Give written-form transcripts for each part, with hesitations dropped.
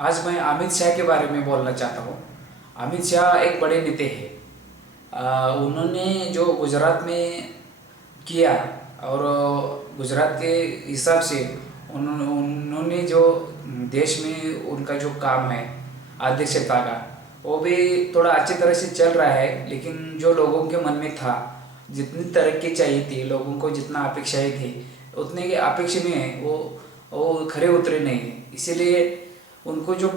आज मैं अमित शाह के बारे में बोलना चाहता हूँ। अमित शाह एक बड़े नेता हैं। उन्होंने जो गुजरात में किया और गुजरात के हिसाब से उन्होंने जो देश में उनका जो काम है अध्यक्षता का, वो भी थोड़ा अच्छी तरह से चल रहा है। लेकिन जो लोगों के मन में था, जितनी तरक्की चाहिए थी, लोगों को जितना अपेक्षाएं थी, उतने की अपेक्षा में वो खरे उतरे नहीं है। इसीलिए उनको जो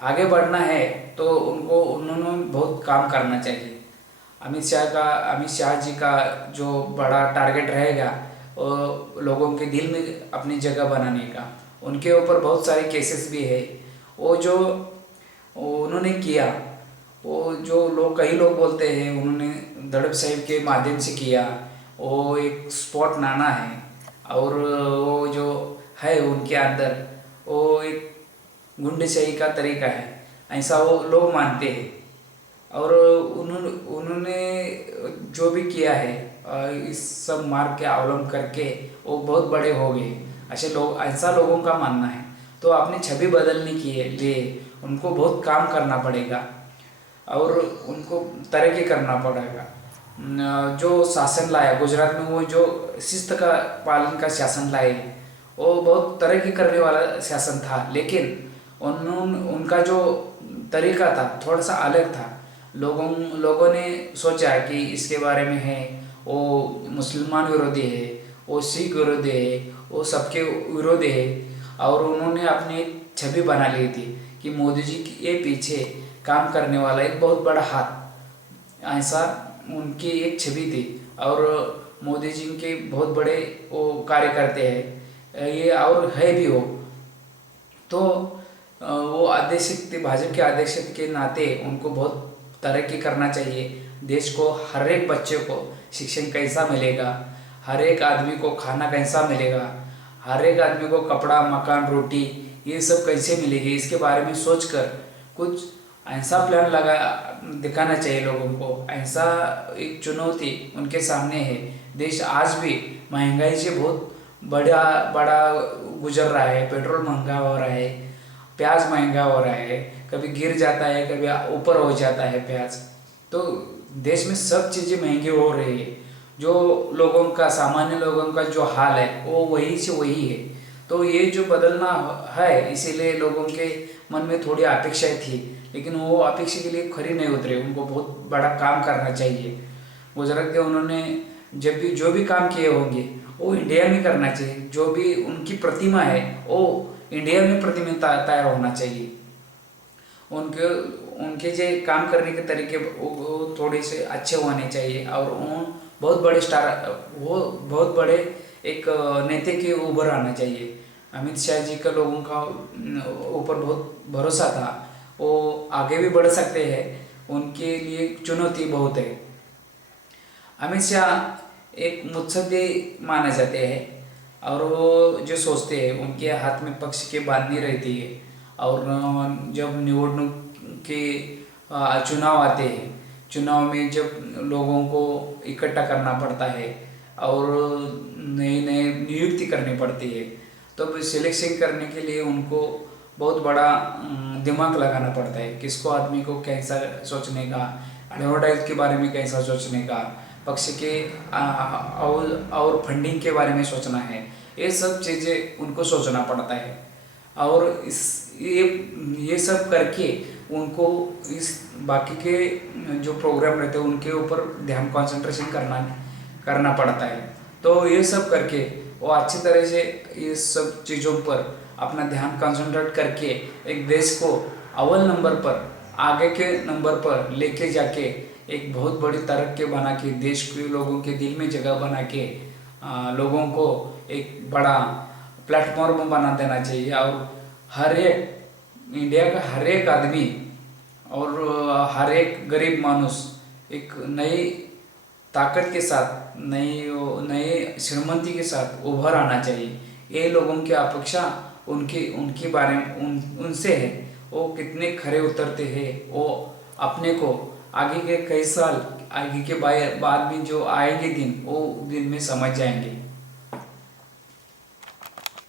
आगे बढ़ना है तो उनको उन्होंने बहुत काम करना चाहिए। अमित शाह जी का जो बड़ा टारगेट रहेगा वो लोगों के दिल में अपनी जगह बनाने का। उनके ऊपर बहुत सारे केसेस भी है। वो जो उन्होंने किया, वो जो लोग कई लोग बोलते हैं उन्होंने दड़प साहिब के माध्यम से किया, वो एक स्पॉट नाना है। और वो जो है उनके अंदर वो एक गुंडशाही का तरीका है, ऐसा वो लोग मानते हैं। और उन्होंने उन्होंने जो भी किया है इस सब मार्ग के अवलंब करके वो बहुत बड़े हो गए, ऐसे लोग, ऐसा लोगों का मानना है। तो अपनी छवि बदलने के लिए उनको बहुत काम करना पड़ेगा और उनको तरक्की करना पड़ेगा। जो शासन लाया गुजरात में, वो जो शिस्त का पालन का शासन लाए, वो बहुत तरक्की करने वाला शासन था। लेकिन उनका जो तरीका था थोड़ा सा अलग था। लोगों ने सोचा कि इसके बारे में है, वो मुसलमान विरोधी है, वो सिख विरोधी है, वो सबके विरोधी है। और उन्होंने अपनी छवि बना ली थी कि मोदी जी के पीछे काम करने वाला एक बहुत बड़ा हाथ, ऐसा उनकी एक छवि थी। और मोदी जी के बहुत बड़े वो कार्य करते हैं ये, और है भी वो। तो वो अध्यक्ष थे, भाजपा के अध्यक्ष के नाते उनको बहुत तरक्की करना चाहिए। देश को हर एक बच्चे को शिक्षण कैसा मिलेगा, हर एक आदमी को खाना कैसा मिलेगा, हर एक आदमी को कपड़ा मकान रोटी ये सब कैसे मिलेगी, इसके बारे में सोचकर कुछ ऐसा प्लान लगा दिखाना चाहिए लोगों को। ऐसा एक चुनौती उनके सामने है। देश आज भी महंगाई से बहुत बड़ा बड़ा गुजर रहा है। पेट्रोल महंगा हो रहा है, प्याज महंगा हो रहा है, कभी गिर जाता है, कभी ऊपर हो जाता है प्याज। तो देश में सब चीज़ें महंगी हो रही है। जो लोगों का, सामान्य लोगों का जो हाल है वो वही से वही है। तो ये जो बदलना है, इसीलिए लोगों के मन में थोड़ी अपेक्षाएं थी, लेकिन वो अपेक्षा के लिए खरी नहीं उतरे। उनको बहुत बड़ा काम करना चाहिए। गुजरात के उन्होंने जब भी जो भी काम किए होंगे वो इंडिया में करना चाहिए। जो भी उनकी प्रतिमा है वो इंडिया में प्रतिमा तैयार होना चाहिए। उनके उनके जो काम करने के तरीके वो थोड़े से अच्छे होने चाहिए। और वो बहुत बड़े स्टार, वो बहुत बड़े एक नेता के ऊपर आना चाहिए। अमित शाह जी का लोगों का ऊपर बहुत भरोसा था, वो आगे भी बढ़ सकते हैं। उनके लिए चुनौती बहुत है। अमित शाह एक मुत्सद्दी माने जाते हैं और वो जो सोचते हैं उनके हाथ में पक्ष के बात नहीं रहती है। और जब निवडणूक के चुनाव आते हैं, चुनाव में जब लोगों को इकट्ठा करना पड़ता है और नए नए नियुक्ति करनी पड़ती है, तो सिलेक्शन करने के लिए उनको बहुत बड़ा दिमाग लगाना पड़ता है। किसको आदमी को कैसा सोचने का, एडवर्टाइज के बारे में कैसा सोचने का, पक्ष के और फंडिंग के बारे में सोचना है, ये सब चीज़ें उनको सोचना पड़ता है। और ये सब करके उनको इस बाकी के जो प्रोग्राम रहते हैं उनके ऊपर ध्यान कंसंट्रेशन करना पड़ता है। तो ये सब करके वो अच्छी तरह से ये सब चीज़ों पर अपना ध्यान कंसंट्रेट करके एक देश को अव्वल नंबर पर, आगे के नंबर पर लेके जाके एक बहुत बड़ी तरक्की बना के, देश के लोगों के दिल में जगह बना के लोगों को एक बड़ा प्लेटफॉर्म बना देना चाहिए। और हर एक इंडिया का हर एक आदमी और हर एक गरीब मानुस एक नई ताकत के साथ, नए श्रीमंती के साथ उभर आना चाहिए। ये लोगों की अपेक्षा उनके बारे में उनसे है। वो कितने खरे उतरते हैं, वो अपने को आगे के कई साल, आगे के बाद में जो आएंगे दिन, वो दिन में समझ जाएंगे।